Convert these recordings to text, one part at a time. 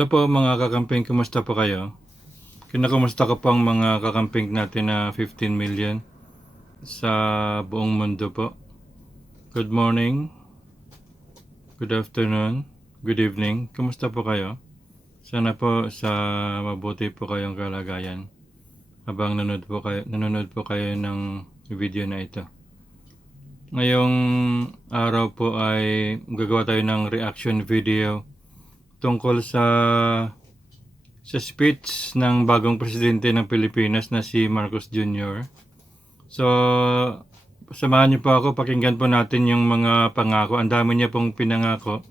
Hello po mga kakamping, kumusta po kayo? Kinakumusta ko po ang mga kakamping natin na 15 million sa buong mundo po. Good morning, good afternoon, good evening. Kumusta po kayo? Sana po sa mabuti po kayong kalagayan habang nanonood po kayo ng video na ito. Ngayong araw po ay gagawa tayo ng reaction video tungkol sa speech ng bagong presidente ng Pilipinas na si Marcos Jr. So, samahan niyo po ako, pakinggan po natin yung mga pangako. Ang dami niya pong pinangako.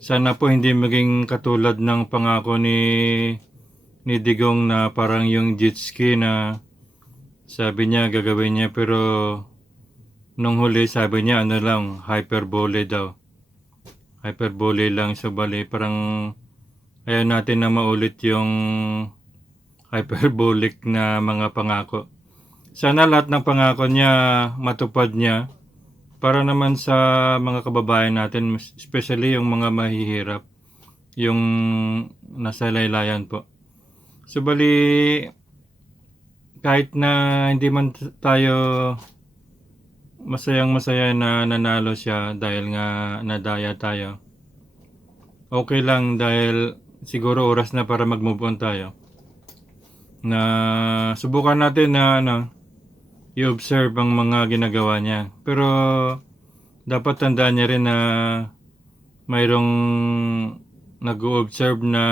Sana po hindi maging katulad ng pangako ni Digong na parang yung jet ski na sabi niya gagawin niya pero nung huli sabi niya ano lang, hyperbole daw. Hyperbole lang sa bali, parang ayaw natin na maulit yung hyperbolic na mga pangako. Sana lahat ng pangako niya matupad niya para naman sa mga kababayan natin, especially yung mga mahihirap, yung nasa laylayan po. So bali, kahit na hindi man tayo masayang-masaya na nanalo siya dahil nga nadaya tayo. Okay lang dahil siguro oras na para mag-move on tayo. Na subukan natin na i-observe ang mga ginagawa niya. Pero dapat tandaan niya rin na mayroong nag-o-observe na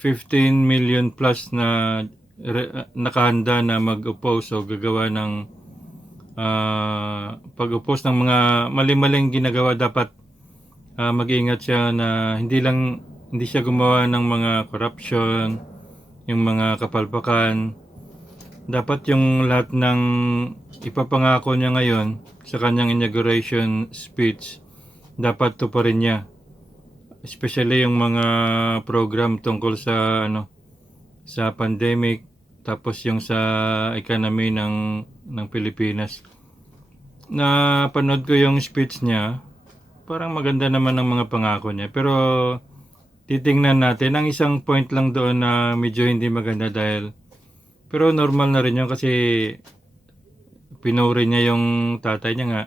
15 million plus na nakahanda na mag-oppose o gagawa ng pag-oppose ng mga mali-maling ginagawa. Dapat mag-iingat siya na hindi siya gumawa ng mga corruption, yung mga kapalpakan. Dapat yung lahat ng ipapangako niya ngayon sa kanyang inauguration speech, dapat tuparin niya. Especially yung mga program tungkol sa sa pandemic, tapos yung sa economy ng Pilipinas. Napanood ko yung speech niya, parang maganda naman ang mga pangako niya. Pero titingnan natin, ang isang point lang doon na medyo hindi maganda pero normal na rin yun kasi pinuri niya yung tatay niya nga.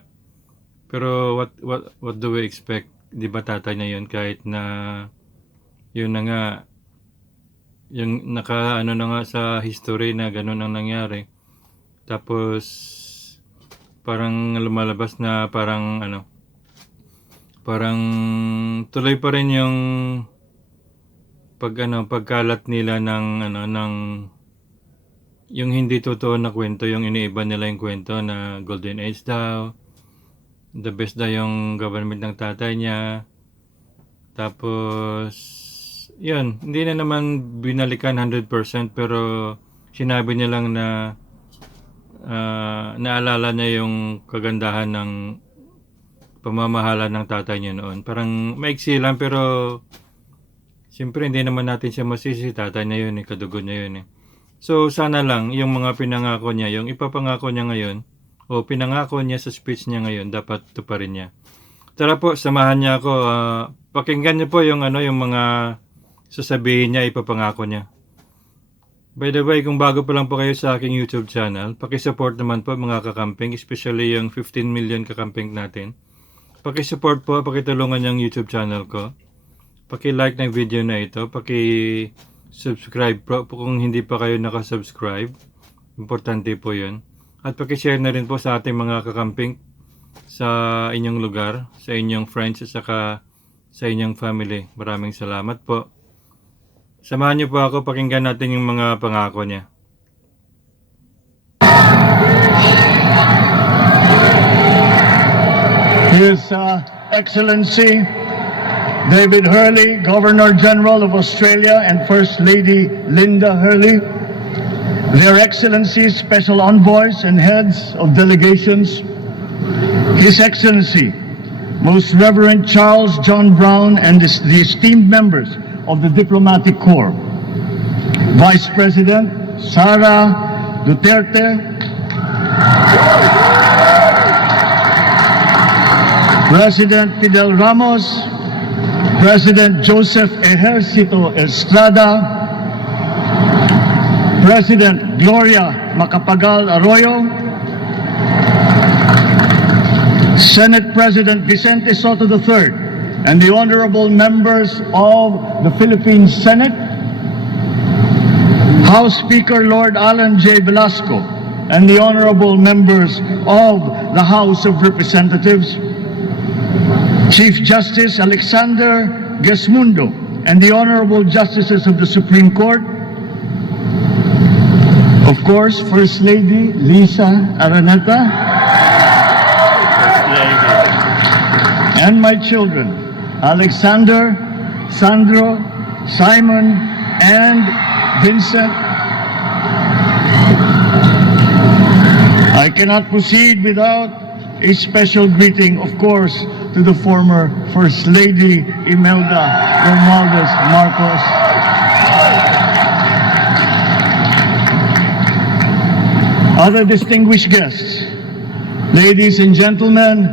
Pero what do we expect? Di ba tatay niya yun, kahit na yun na nga yung na nga sa history na ganun ang nangyari. Tapos parang lumalabas na parang tuloy pa rin yung pagkalat nila ng yung hindi totoo na kwento, yung iniiba nila yung kwento na golden age daw, the best daw yung government ng tatay niya. Tapos yun, hindi na naman binalikan 100% pero sinabi niya lang na naalala niya yung kagandahan ng pamamahala ng tatay niya noon. Parang maiksi lang pero siyempre hindi naman natin siya masisi, tatay niya yun kadugo niya yun So sana lang yung mga pinangako niya, yung ipapangako niya ngayon o pinangako niya sa speech niya ngayon, dapat tuparin niya. Tara po, samahan niya ako, pakinggan niyo po yung yung mga sasabihin niya, ipapangako niya. By the way, kung bago pa lang po kayo sa aking YouTube channel, paki-support naman po mga kakamping, especially yung 15 million kakamping natin. Paki-support po, pakitulungan yung YouTube channel ko. Paki-like ng video na ito, paki-subscribe po kung hindi pa kayo nakasubscribe. Importante po yun. At paki-share na rin po sa ating mga kakamping sa inyong lugar, sa inyong friends at saka sa inyong family. Maraming salamat po. Samahan niyo po ako, pakinggan natin yung mga pangako niya. His Excellency David Hurley, Governor General of Australia, and First Lady Linda Hurley, Their Excellencies, Special Envoys, and Heads of Delegations, His Excellency, Most Reverend Charles John Brown, and the esteemed members of the Diplomatic Corps, Vice President Sara Duterte, President Fidel Ramos, President Joseph Ejercito Estrada, President Gloria Macapagal Arroyo, Senate President Vicente Soto III, and the honorable members of the Philippine Senate, House Speaker Lord Alan J. Velasco, and the honorable members of the House of Representatives, Chief Justice Alexander Gesmundo, and the honorable justices of the Supreme Court, of course, First Lady Lisa Araneta, and my children, Alexander, Sandro, Simon, and Vincent. I cannot proceed without a special greeting, of course, to the former First Lady Imelda Romualdez Marcos. Other distinguished guests, ladies and gentlemen,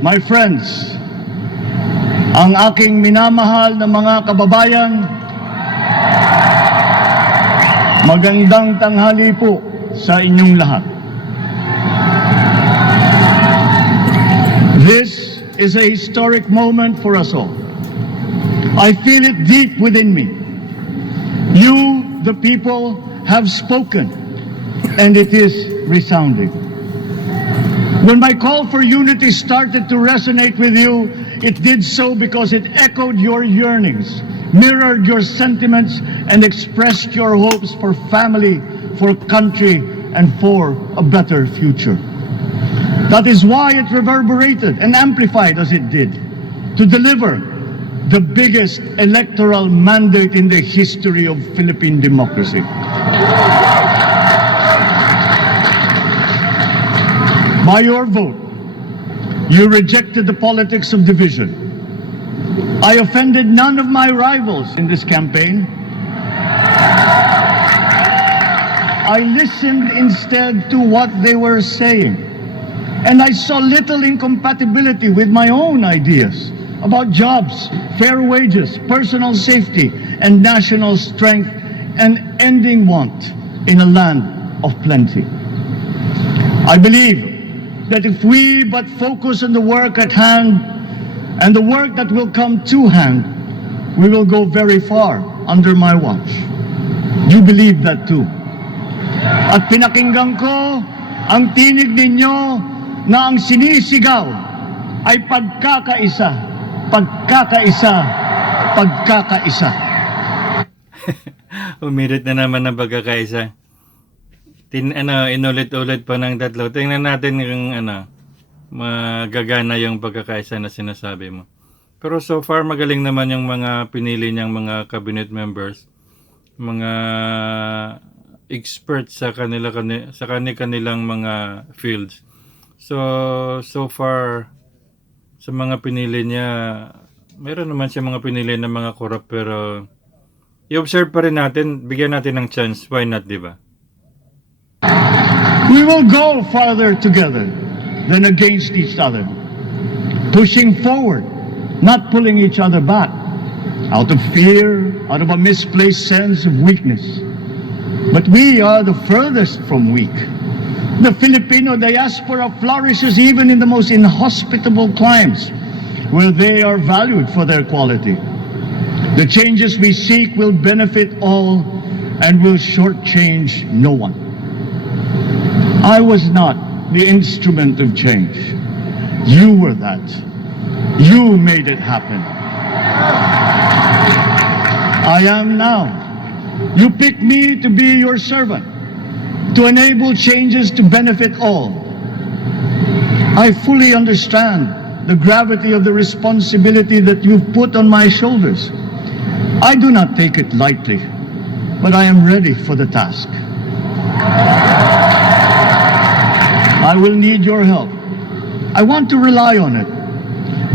my friends, ang aking minamahal na mga kababayan, magandang tanghali po sa inyong lahat. This is a historic moment for us all. I feel it deep within me. You, the people, have spoken, and it is resounding. When my call for unity started to resonate with you, it did so because it echoed your yearnings, mirrored your sentiments, and expressed your hopes for family, for country, and for a better future. That is why it reverberated and amplified as it did, to deliver the biggest electoral mandate in the history of Philippine democracy. By your vote, you rejected the politics of division. I offended none of my rivals in this campaign. I listened instead to what they were saying. And I saw little incompatibility with my own ideas about jobs, fair wages, personal safety, and national strength, and ending want in a land of plenty. I believe that if we but focus on the work at hand and the work that will come to hand, we will go very far under my watch. You believe that too. At pinakinggan ko ang tinig ninyo na ang sinisigaw ay pagkakaisa, pagkakaisa, pagkakaisa. Umirit na naman ng pagkakaisa. Inulit-ulit pa ng tatlo. Tingnan natin yung magagana yung pagkakaisa na sinasabi mo. Pero so far magaling naman yung mga pinili niyang mga cabinet members, mga experts sa kanilang mga fields. So far sa mga pinili niya, meron naman siya mga pinili na mga corrupt, pero i-observe pa rin natin, bigyan natin ng chance. Why not, di ba? We will go farther together than against each other, pushing forward, not pulling each other back, out of fear, out of a misplaced sense of weakness. But we are the furthest from weak. The Filipino diaspora flourishes even in the most inhospitable climes, where they are valued for their quality. The changes we seek will benefit all and will shortchange no one. I was not the instrument of change. You were that. You made it happen. I am now. You picked me to be your servant, to enable changes to benefit all. I fully understand the gravity of the responsibility that you've put on my shoulders. I do not take it lightly, but I am ready for the task. I will need your help. I want to rely on it.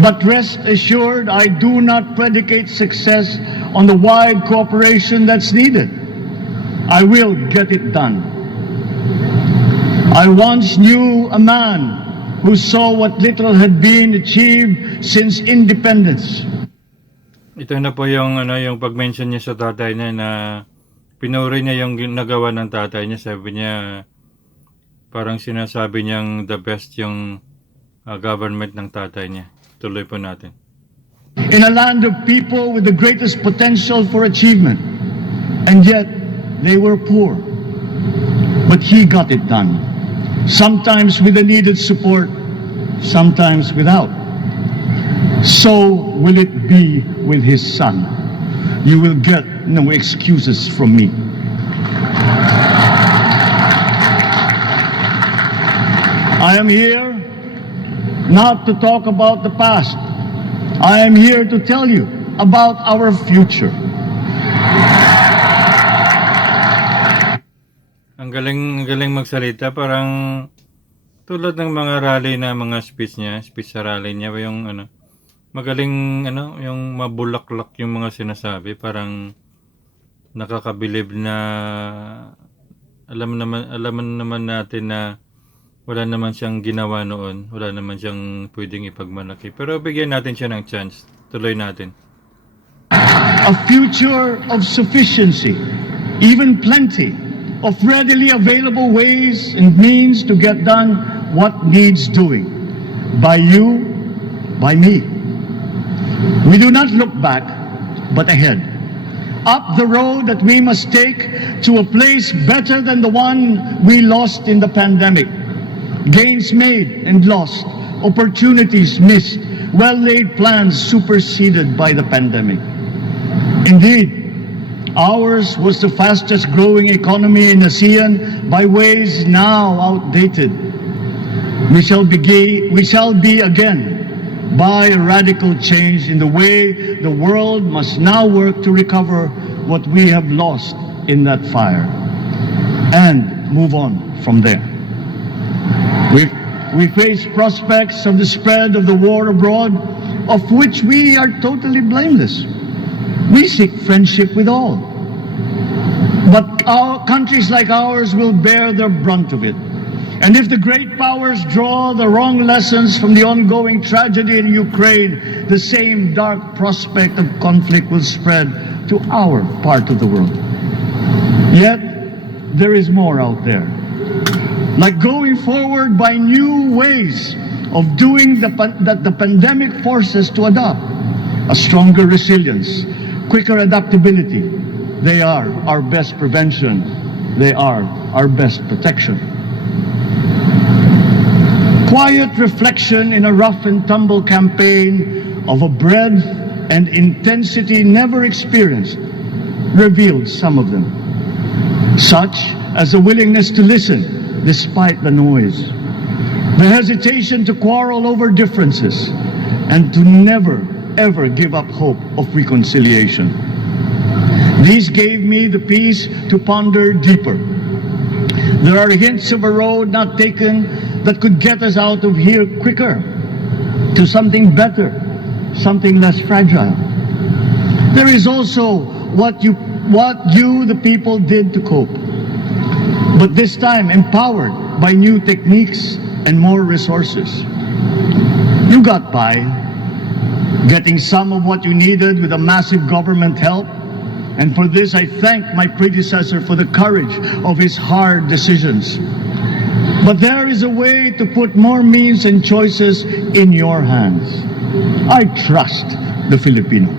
But rest assured, I do not predicate success on the wide cooperation that's needed. I will get it done. I once knew a man who saw what little had been achieved since independence. Ito na po yung ano, yung pag-mention niya sa tatay niya na pinuri niya yung nagawa ng tatay niya. Sabi niya parang sinasabi niyang the best yung government ng tatay niya. Tuloy po natin. In a land of people with the greatest potential for achievement, and yet they were poor. But he got it done. Sometimes with the needed support, sometimes without. So will it be with his son. You will get no excuses from me. I am here not to talk about the past. I am here to tell you about our future. Ang galing magsalita, parang tulad ng mga rally na mga speech sa rally niya, yung ano, magaling ano, yung mabulaklak yung mga sinasabi, parang nakakabilib na alam naman natin na wala naman siyang ginawa noon, wala naman siyang pwedeng ipagmalaki. Pero bigyan natin siya ng chance. Tuloy natin. A future of sufficiency, even plenty, of readily available ways and means to get done what needs doing. By you, by me. We do not look back, but ahead. Up the road that we must take to a place better than the one we lost in the pandemic. Gains made and lost, opportunities missed, well-laid plans superseded by the pandemic. Indeed, ours was the fastest growing economy in ASEAN by ways now outdated. We shall be again by a radical change in the way the world must now work to recover what we have lost in that fire and move on from there. We face prospects of the spread of the war abroad, of which we are totally blameless. We seek friendship with all. But countries like ours will bear the brunt of it. And if the great powers draw the wrong lessons from the ongoing tragedy in Ukraine, the same dark prospect of conflict will spread to our part of the world. Yet, there is more out there. Like going forward by new ways of doing that the pandemic forces to adopt. A stronger resilience, quicker adaptability. They are our best prevention. They are our best protection. Quiet reflection in a rough and tumble campaign of a breadth and intensity never experienced revealed some of them, such as the willingness to listen despite the noise, the hesitation to quarrel over differences, and to never, ever give up hope of reconciliation. These gave me the peace to ponder deeper. There are hints of a road not taken that could get us out of here quicker to something better, something less fragile. There is also what you, the people, did to cope. But this time empowered by new techniques and more resources. You got by, getting some of what you needed with a massive government help, and for this I thank my predecessor for the courage of his hard decisions. But there is a way to put more means and choices in your hands. I trust the Filipino.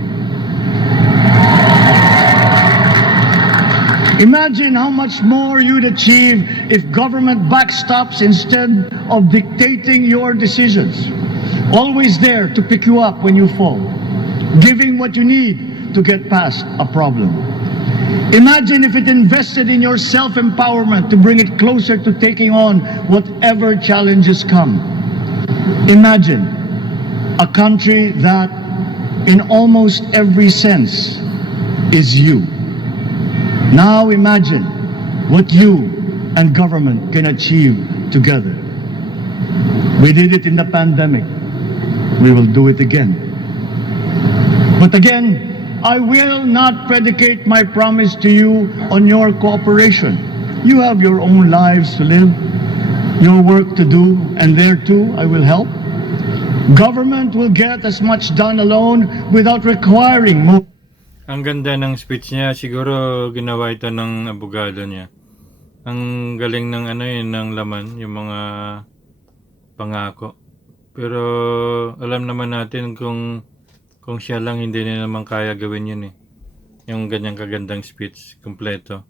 Imagine how much more you'd achieve if government backstops instead of dictating your decisions. Always there to pick you up when you fall, giving what you need to get past a problem. Imagine if it invested in your self-empowerment to bring it closer to taking on whatever challenges come. Imagine a country that, in almost every sense, is you. Now imagine what you and government can achieve together. We did it in the pandemic. We will do it again. But again, I will not predicate my promise to you on your cooperation. You have your own lives to live, your work to do, and there too I will help. Government will get as much done alone without requiring more. Ang ganda ng speech niya. Siguro ginawa ito ng abogado niya. Ang galing ng ano yun, ng laman, yung mga pangako. Pero alam naman natin kung siya lang hindi na naman kaya gawin yun eh. Yung ganyang kagandang speech, kompleto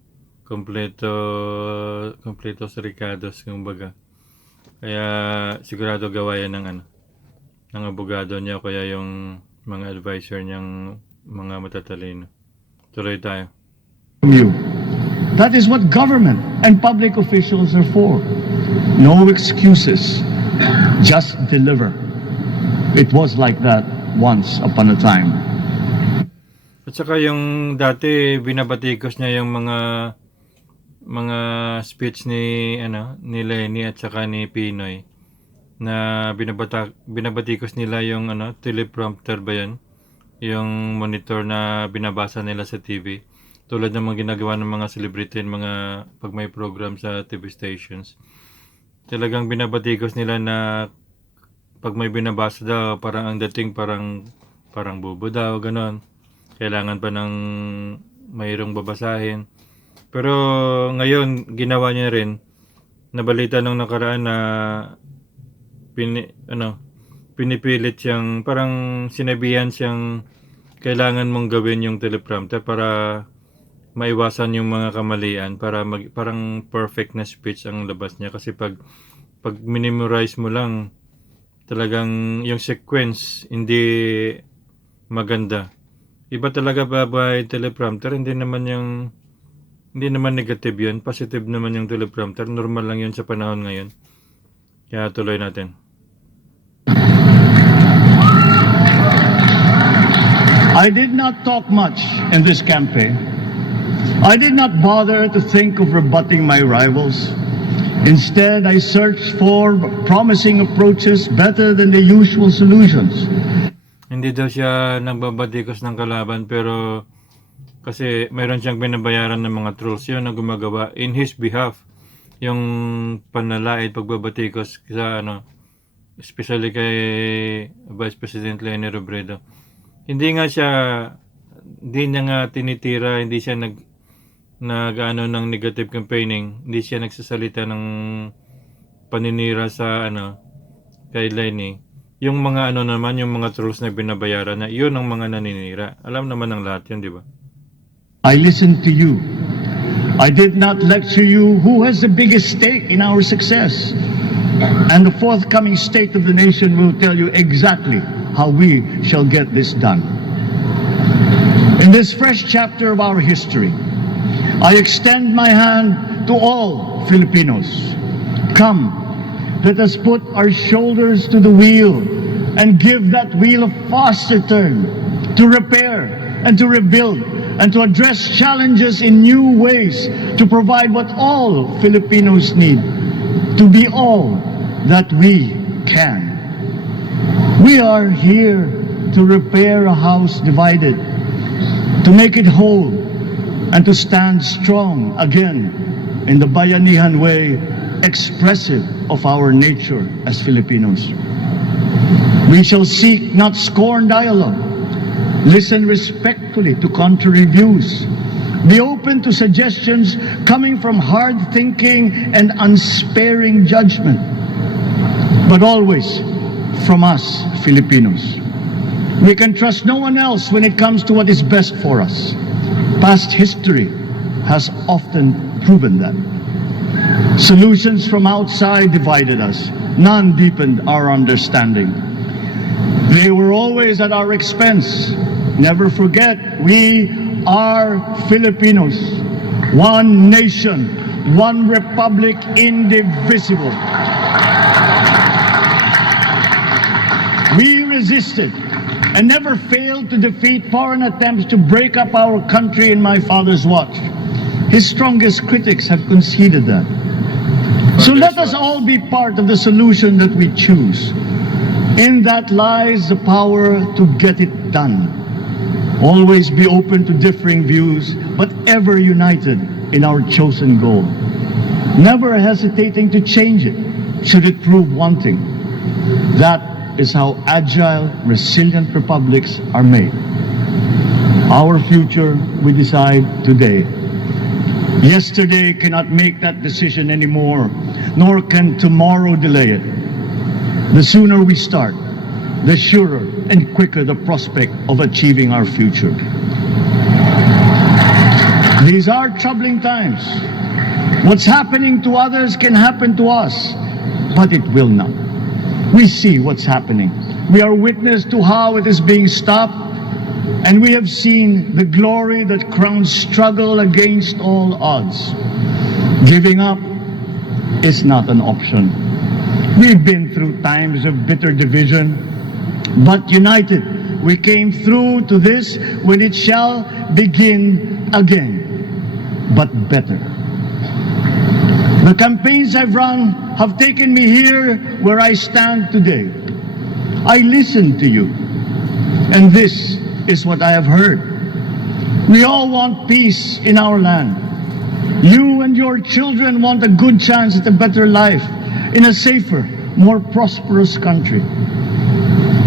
sa Ricardos, kumbaga. Kaya sigurado gawa yan ng abogado niya, kaya yung mga advisor niyang mga matatalino. Tuloy tayo. You. That is what government and public officials are for. No excuses. Just deliver. It was like that once upon a time. At saka yung dati binabatikos niya yung mga speech ni Lenny at saka ni Pinoy na binabatikos nila yung teleprompter ba yun? Yung monitor na binabasa nila sa TV. Tulad ng mga ginagawa ng mga celebrity mga pag may program sa TV stations. Talagang binabatikos nila na pag may binabasa daw, parang ang dating parang bobo daw, ganon. Kailangan pa ng mayroong babasahin. Pero ngayon, ginawa niya rin, nabalita nung nakaraan na pinipilit siyang, parang sinabihan siyang kailangan mong gawin yung teleprompter para maiwasan yung mga kamalian, para parang perfect na speech ang labas niya. Kasi pag minimorize mo lang, talagang yung sequence hindi maganda. Iba talaga ba teleprompter, hindi naman negative yun, positive naman yung teleprompter, normal lang yun sa panahon ngayon. Kaya tuloy natin. I did not talk much in this campaign. I did not bother to think of rebutting my rivals. Instead, I searched for promising approaches better than the usual solutions. Hindi daw siya nagbabatikos ng kalaban, pero kasi mayroon siyang binabayaran ng mga trolls yun na gumagawa in his behalf. Yung panlalait, pagbabatikos sa especially kay Vice President Leni Robredo. Hindi niya nga tinitira, hindi siya ng negative campaigning, hindi siya nagsasalita ng paninira sa kay Lenny. Yung mga naman, yung mga trolls na binabayaran na, yun ang mga naninira. Alam naman ng lahat yun, di ba? I listened to you. I did not lecture you who has the biggest stake in our success. And the forthcoming state of the nation will tell you exactly how we shall get this done. In this fresh chapter of our history, I extend my hand to all Filipinos. Come, let us put our shoulders to the wheel and give that wheel a faster turn to repair and to rebuild and to address challenges in new ways, to provide what all Filipinos need, to be all that we can. We are here to repair a house divided, to make it whole, and to stand strong again in the bayanihan way, expressive of our nature as Filipinos. We shall seek, not scorn, dialogue. Listen respectfully to contrary views. Be open to suggestions coming from hard-thinking and unsparing judgment. But always from us, Filipinos. We can trust no one else when it comes to what is best for us. Past history has often proven that. Solutions from outside divided us. None deepened our understanding. They were always at our expense. Never forget, we are Filipinos. One nation, one republic, indivisible. We resisted and never failed to defeat foreign attempts to break up our country in my father's watch. His strongest critics have conceded that. So let us all be part of the solution that we choose. In that lies the power to get it done. Always be open to differing views, but ever united in our chosen goal. Never hesitating to change it, should it prove wanting. That is how agile, resilient republics are made. Our future we decide today. Yesterday cannot make that decision anymore, nor can tomorrow delay it. The sooner we start, the surer and quicker the prospect of achieving our future. These are troubling times. What's happening to others can happen to us, but it will not. We see what's happening. We are witness to how it is being stopped, and we have seen the glory that crowns struggle against all odds. Giving up is not an option. We've been through times of bitter division, but united, we came through to this when it shall begin again, but better. The campaigns I've run have taken me here where I stand today. I listened to you, and this is what I have heard. We all want peace in our land. You and your children want a good chance at a better life in a safer, more prosperous country.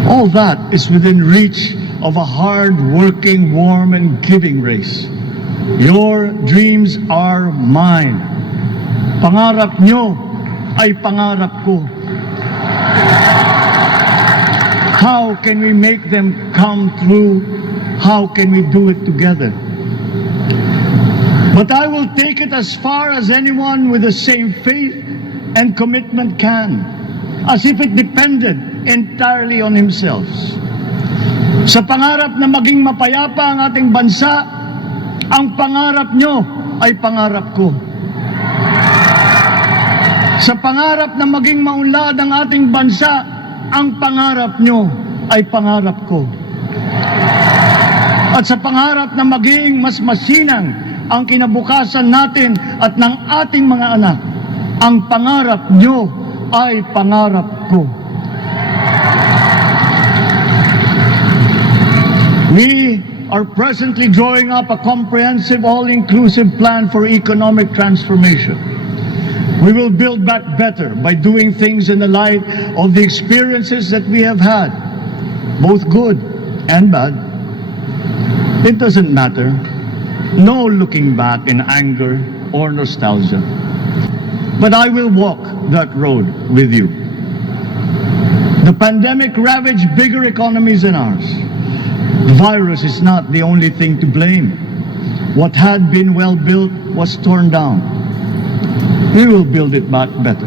All that is within reach of a hard-working, warm, and giving race. Your dreams are mine. Pangarap nyo ay pangarap ko. How can we make them come true? How can we do it together? But I will take it as far as anyone with the same faith and commitment can, as if it depended entirely on himself. Sa pangarap na maging mapayapa ang ating bansa, ang pangarap nyo ay pangarap ko. Sa pangarap na maging maunlad ang ating bansa, ang pangarap nyo ay pangarap ko. At sa pangarap na maging mas masinang ang kinabukasan natin at ng ating mga anak, ang pangarap nyo ay pangarap ko. We are presently drawing up a comprehensive, all-inclusive plan for economic transformation. We will build back better by doing things in the light of the experiences that we have had, both good and bad. It doesn't matter. No looking back in anger or nostalgia. But I will walk that road with you. The pandemic ravaged bigger economies than ours. The virus is not the only thing to blame. What had been well built was torn down. We will build it back better.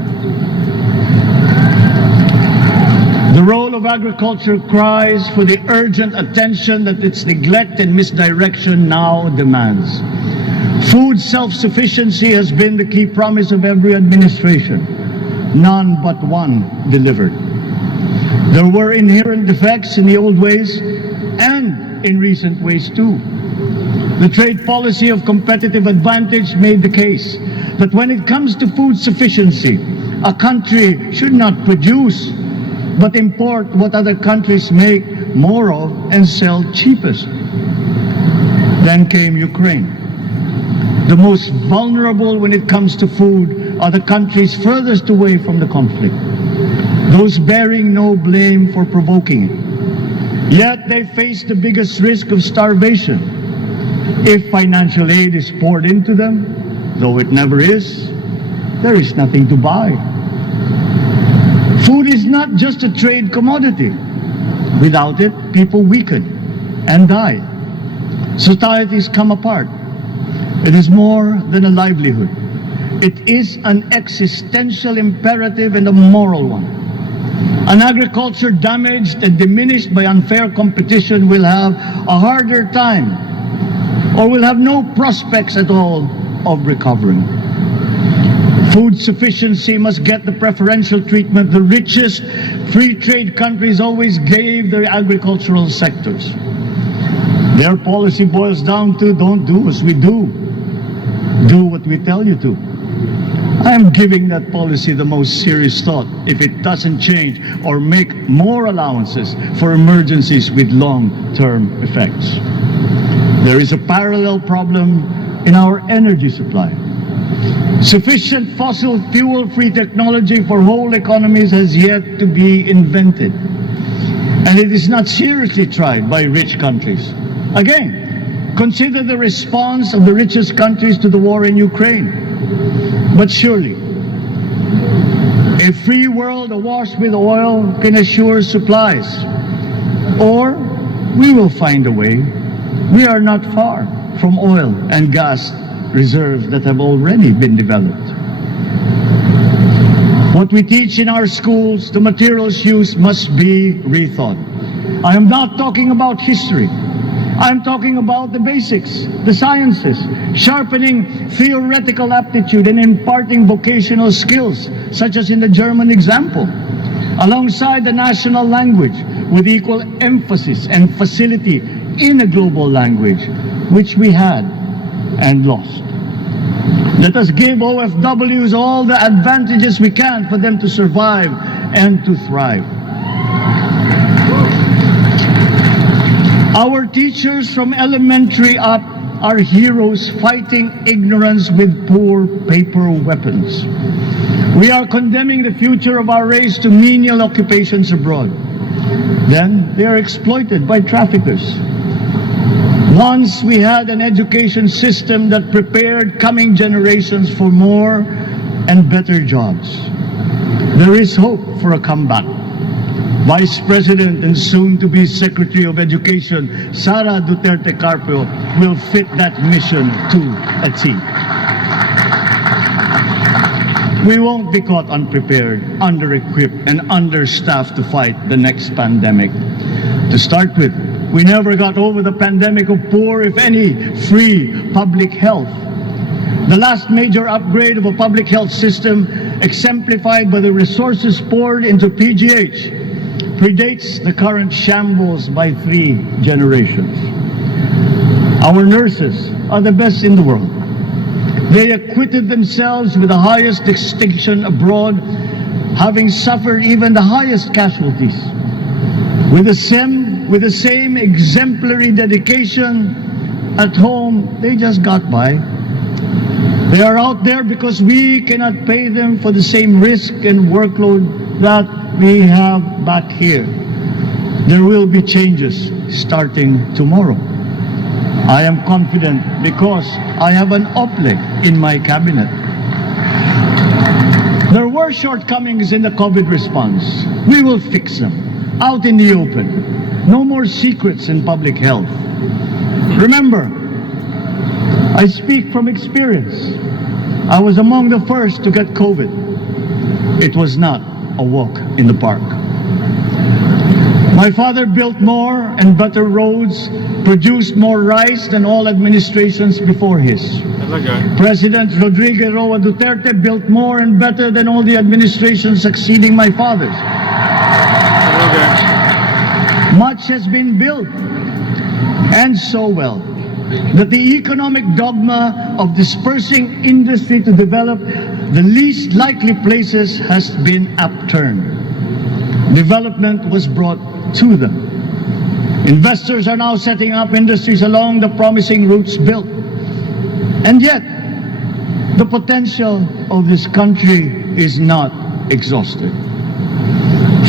The role of agriculture cries for the urgent attention that its neglect and misdirection now demands. Food self-sufficiency has been the key promise of every administration. None but one delivered. There were inherent defects in the old ways and in recent ways too. The trade policy of competitive advantage made the case that when it comes to food sufficiency, a country should not produce but import what other countries make more of and sell cheapest. Then came Ukraine. The most vulnerable when it comes to food are the countries furthest away from the conflict, those bearing no blame for provoking it. Yet they face the biggest risk of starvation. If financial aid is poured into them, though it never is, there is nothing to buy. Food is not just a trade commodity. Without it, people weaken and die. Societies come apart. It is more than a livelihood. It is an existential imperative and a moral one. An agriculture damaged and diminished by unfair competition will have a harder time or will have no prospects at all of recovering. Food sufficiency must get the preferential treatment the richest free trade countries always gave their agricultural sectors. Their policy boils down to don't do as we do. Do what we tell you to. I am giving that policy the most serious thought if it doesn't change or make more allowances for emergencies with long-term effects. There is a parallel problem in our energy supply. Sufficient fossil fuel-free technology for whole economies has yet to be invented. and it is not seriously tried by rich countries. Again, consider the response of the richest countries to the war in Ukraine. But surely, a free world awash with oil can assure supplies, or we will find a way. We are not far from oil and gas reserves that have already been developed. What we teach in our schools, the materials used must be rethought. I am not talking about history. I'm talking about the basics, the sciences, sharpening theoretical aptitude and imparting vocational skills, such as in the German example, alongside the national language with equal emphasis and facility in a global language, which we had and lost. Let us give OFWs all the advantages we can for them to survive and to thrive. Our teachers from elementary up are heroes fighting ignorance with poor paper weapons. We are condemning the future of our race to menial occupations abroad. Then they are exploited by traffickers. Once we had an education system that prepared coming generations for more and better jobs. There is hope for a comeback. Vice President and soon-to-be Secretary of Education, Sara Duterte Carpio, will fit that mission to a T. We won't be caught unprepared, under-equipped, and understaffed to fight the next pandemic. To start with, we never got over the pandemic of poor, if any, free public health. The last major upgrade of a public health system, exemplified by the resources poured into PGH, predates the current shambles by 3 generations. Our nurses are the best in the world. They acquitted themselves with the highest distinction abroad, having suffered even the highest casualties. With the same exemplary dedication at home, they just got by. They are out there because we cannot pay them for the same risk and workload that we have back here. There will be changes starting tomorrow. I am confident because I have an OPLE in my cabinet. There were shortcomings in the COVID response. We will fix them out in the open. No more secrets in public health. Remember, I speak from experience. I was among the first to get COVID. It was not a walk in the park. My father built more and better roads, produced more rice than all administrations before his. Talaga? President Rodrigo Roa Duterte built more and better than all the administrations succeeding my father's. Talaga? Much has been built, and so well, that the economic dogma of dispersing industry to develop the least likely places has been upturned. Development was brought to them. Investors are now setting up industries along the promising routes built. And yet, the potential of this country is not exhausted.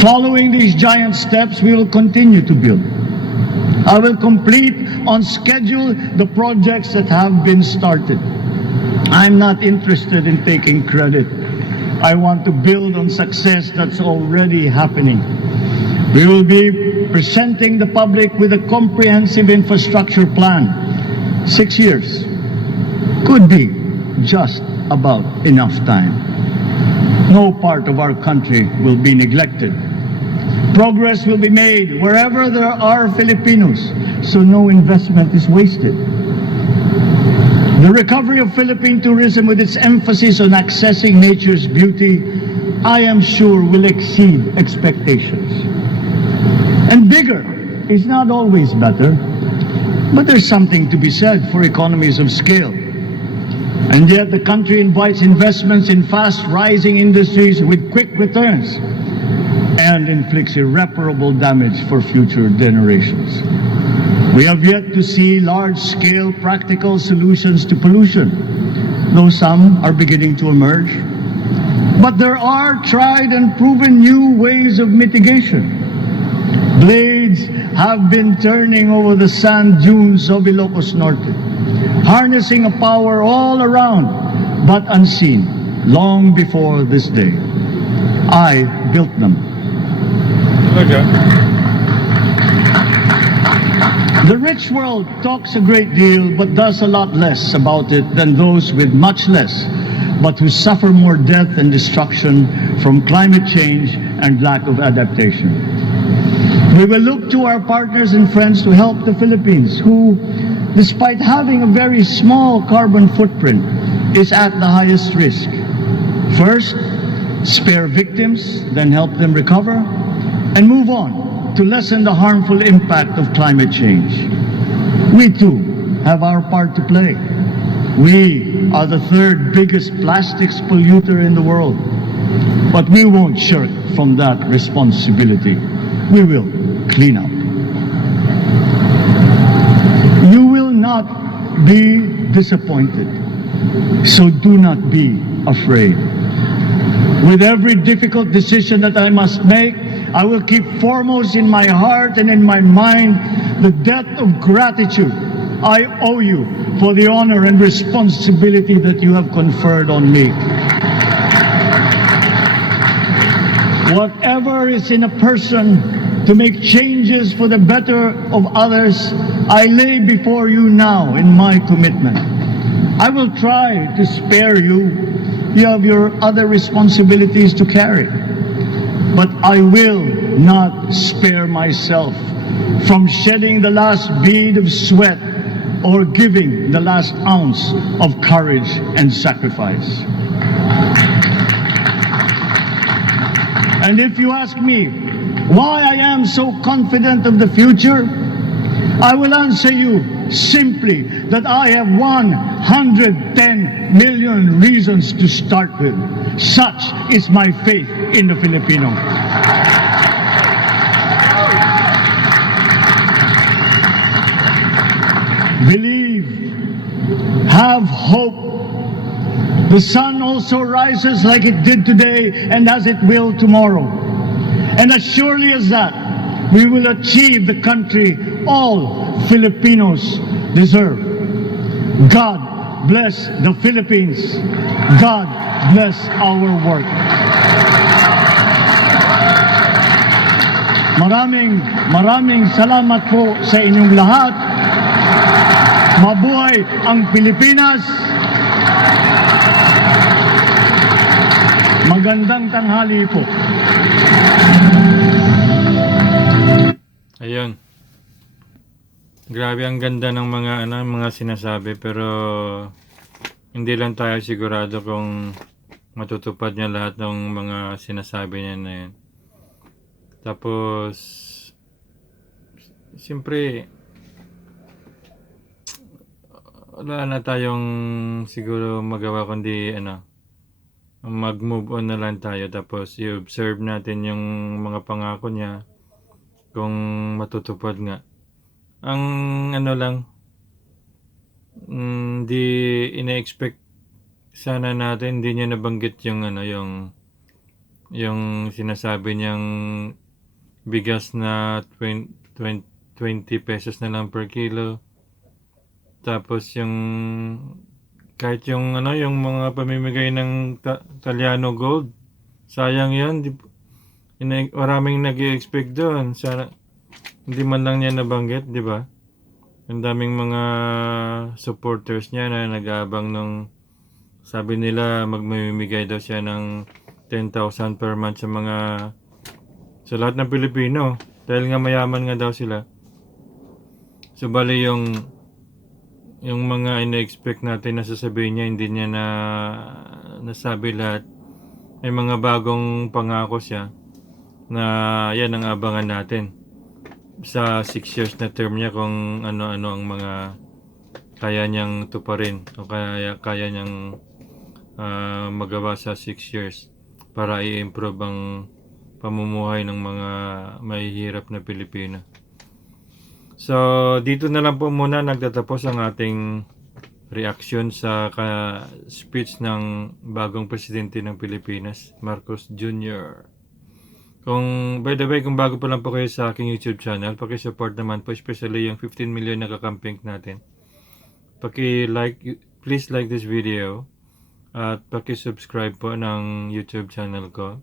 Following these giant steps, we will continue to build. I will complete on schedule the projects that have been started. I'm not interested in taking credit. I want to build on success that's already happening. We will be presenting the public with a comprehensive infrastructure plan. 6 years could be just about enough time. No part of our country will be neglected. Progress will be made wherever there are Filipinos, so no investment is wasted. The recovery of Philippine tourism, with its emphasis on accessing nature's beauty, I am sure will exceed expectations. And bigger is not always better, but there's something to be said for economies of scale. And yet the country invites investments in fast-rising industries with quick returns and inflicts irreparable damage for future generations. We have yet to see large-scale practical solutions to pollution, though some are beginning to emerge. But there are tried and proven new ways of mitigation. Blades have been turning over the sand dunes of Ilocos Norte, harnessing a power all around but unseen long before this day. I built them. Talaga? The rich world talks a great deal but does a lot less about it than those with much less, but who suffer more death and destruction from climate change and lack of adaptation. We will look to our partners and friends to help the Philippines, who, despite having a very small carbon footprint, is at the highest risk. First, spare victims, then help them recover, and move on to lessen the harmful impact of climate change. We too have our part to play. We are the third biggest plastics polluter in the world, but we won't shirk from that responsibility. We will clean up. You will not be disappointed, so do not be afraid. With every difficult decision that I must make, I will keep foremost in my heart and in my mind the debt of gratitude I owe you for the honor and responsibility that you have conferred on me. Whatever is in a person to make changes for the better of others, I lay before you now in my commitment. I will try to spare you. You have your other responsibilities to carry. But I will not spare myself from shedding the last bead of sweat or giving the last ounce of courage and sacrifice. And if you ask me why I am so confident of the future, I will answer you simply that I have 110 million reasons to start with. Such is my faith in the Filipino. Believe, have hope. The sun also rises like it did today and as it will tomorrow. And as surely as that, we will achieve the country all Filipinos deserve. God bless the Philippines. God bless our work. Maraming salamat po sa inyong lahat. Mabuhay ang Pilipinas. Magandang tanghali po. Ayun. Grabe ang ganda ng mga sinasabi, pero hindi lang tayo sigurado kung matutupad niya lahat ng mga sinasabi niya na yan. Tapos siyempre wala na tayong siguro magawa kundi mag-move on na lang tayo, tapos i-observe natin yung mga pangako niya kung matutupad nga. Ang lang, di ina-expect sana natin, hindi niya nabanggit yung yung sinasabi niyang bigas na 20 pesos na lang per kilo. Tapos yung kahit yung yung mga pamimigay ng Italiano Gold, sayang yan. Maraming nag-i-expect doon. Sana hindi man lang niya nabanggit, di ba? Ang daming mga supporters niya na nag-aabang nung sabi nila magmamimigay daw siya ng 10,000 per month sa lahat ng Pilipino, dahil nga mayaman nga daw sila. So bali yung mga ina-expect natin na sasabihin niya, hindi niya nasabi lahat. May mga bagong pangako siya na yan ang abangan natin sa 6 years na term niya, kung ano-ano ang mga kaya niyang tuparin o kaya niyang magawa sa 6 years para i-improve ang pamumuhay ng mga mahihirap na Pilipino. So, dito na lang po muna nagtatapos ang ating reaksyon sa speech ng bagong presidente ng Pilipinas, Marcos Jr. By the way, kung bago pa lang po kayo sa aking YouTube channel, paki-support naman po, especially yung 15 million na kakamping natin. Please like this video at paki-subscribe po ng YouTube channel ko.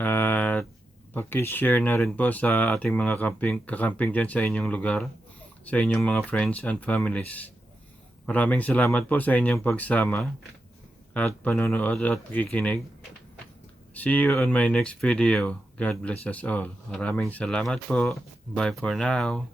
At paki-share na rin po sa ating mga kakamping dyan sa inyong lugar, sa inyong mga friends and families. Maraming salamat po sa inyong pagsama at panonood at pakikinig. See you on my next video. God bless us all. Maraming salamat po. Bye for now.